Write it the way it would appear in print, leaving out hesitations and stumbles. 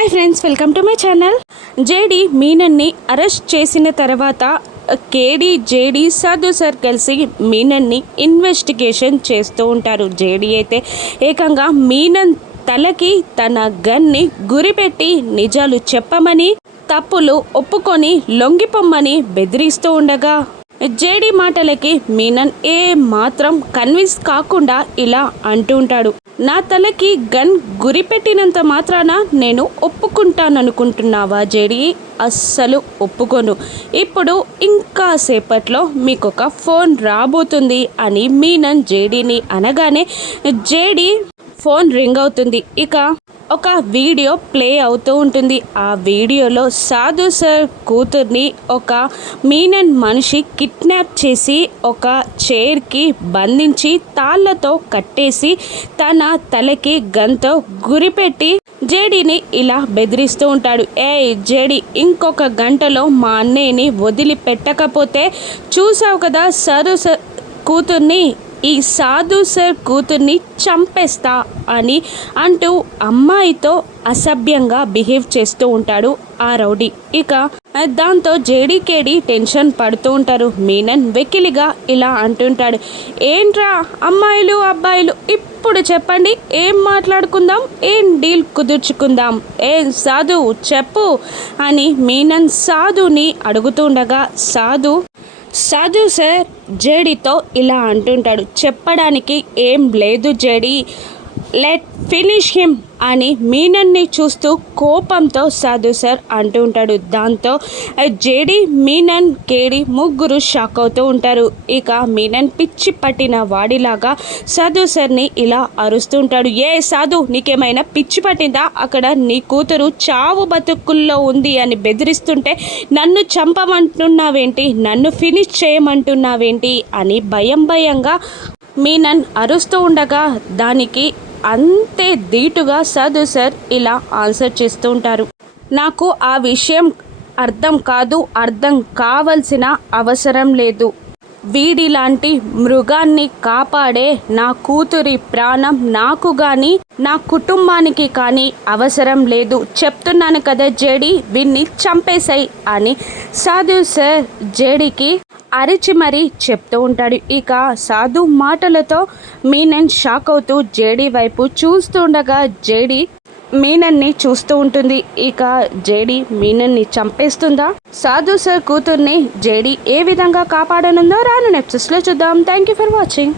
Hi friends, welcome to my channel. JD మీనన్ని arrest చేసిన తర్వాత కేడి జేడి సాధు సార్ కలిసి మీనన్ని ఇన్వెస్టిగేషన్ చేస్తూ ఉంటారు. జేడి అయితే ఏకంగా మీనన్ తలకి తన గన్ని గురిపెట్టి నిజాలు చెప్పమని, తప్పులు ఒప్పుకొని లొంగిపోమ్మని బెదిరిస్తూ ఉండగా జేడి మాటలకి మీనన్ ఏ మాత్రం కన్విన్స్ కాకుండా ఇలా అంటూ ఉంటాడు. నా తలకి గన్ గురిపెట్టినంత మాత్రాన నేను ఒప్పుకుంటాననుకుంటున్నావా జేడి? అస్సలు ఒప్పుకోను. ఇప్పుడు ఇంకా సేపట్లో మీకు ఒక ఫోన్ రాబోతుంది అని మీనన్ జేడీని అనగానే జేడి ఫోన్ రింగ్ అవుతుంది. ఇక ఒక వీడియో ప్లే అవుతూ ఉంటుంది. ఆ వీడియోలో సాధు సార్ కూతుర్ని ఒక మీనన్ మనిషి కిడ్నాప్ చేసి ఒక చైర్కి బంధించి తాళ్ళతో కట్టేసి తన తలకి గన్తో గురిపెట్టి జేడీని ఇలా బెదిరిస్తూ ఉంటాడు. జేడి, ఇంకొక గంటలో మా అన్నయ్యని వదిలిపెట్టకపోతే చూసావు కదా సాధు సార్ కూతుర్ని, ఈ సాధు సార్ కూతుర్ని చంపేస్తా అని అంటూ అమ్మాయితో అసభ్యంగా బిహేవ్ చేస్తూ ఉంటాడు ఆ రౌడీ. ఇక దాంతో జేడీ కేడి టెన్షన్ పడుతూ ఉంటారు. మీనన్ వెకిలిగా ఇలా అంటుంటాడు, ఏంట్రా అమ్మాయిలు అబ్బాయిలు, ఇప్పుడు చెప్పండి, ఏం మాట్లాడుకుందాం, ఏం డీల్ కుదుర్చుకుందాం, ఏం సాధు చెప్పు అని మీనన్ సాధుని అడుగుతుండగా సాధు సార్ జేడీతో ఇలా అంటుంటాడు, చెప్పడానికి ఏం లేదు జేడీ, లెట్ ఫినిష్ హిమ్ అని మీనన్ని చూస్తూ కోపంతో సాధు సార్ అంటూ ఉంటాడు. దాంతో జేడీ, మీనన్, కేడి ముగ్గురు షాక్ అవుతూ ఉంటారు. ఇక మీనన్ పిచ్చి పట్టిన వాడిలాగా సాధు సార్ని ఇలా అరుస్తూ ఉంటాడు. సాధు, నీకేమైనా పిచ్చి పట్టిందా? అక్కడ నీ కూతురు చావు బతుకుల్లో ఉంది అని బెదిరిస్తుంటే నన్ను చంపమంటున్నావేంటి, నన్ను ఫినిష్ చేయమంటున్నావేంటి అని భయంగా మీనన్ అరుస్తూ ఉండగా దానికి అంతే ధీటుగా సాధు సార్ ఇలా ఆన్సర్ చేస్తూ ఉంటారు. నాకు ఆ విషయం అర్థం కాదు, అర్థం కావాల్సిన అవసరం లేదు. వీడిలాంటి మృగాన్ని కాపాడే నా కూతురి ప్రాణం నాకు కానీ నా కుటుంబానికి కానీ అవసరం లేదు. చెప్తున్నాను కదా జేడీ, వీడిని చంపేశాయి అని సాధు సార్ జేడీకి అరిచి మరీ చెప్తూ ఉంటాడు. ఇక సాధు మాటలతో మీనన్ షాక్ అవుతూ జేడీ వైపు చూస్తుండగా జేడీ మీనన్ని చూస్తూ ఉంటుంది. ఇక జేడీ మీనన్ని చంపేస్తుందా? సాధు సార్ కూతుర్ని జేడీ ఏ విధంగా కాపాడనుందో రాను ఎపిసోడ్స్లో చూద్దాం. Thank you for watching.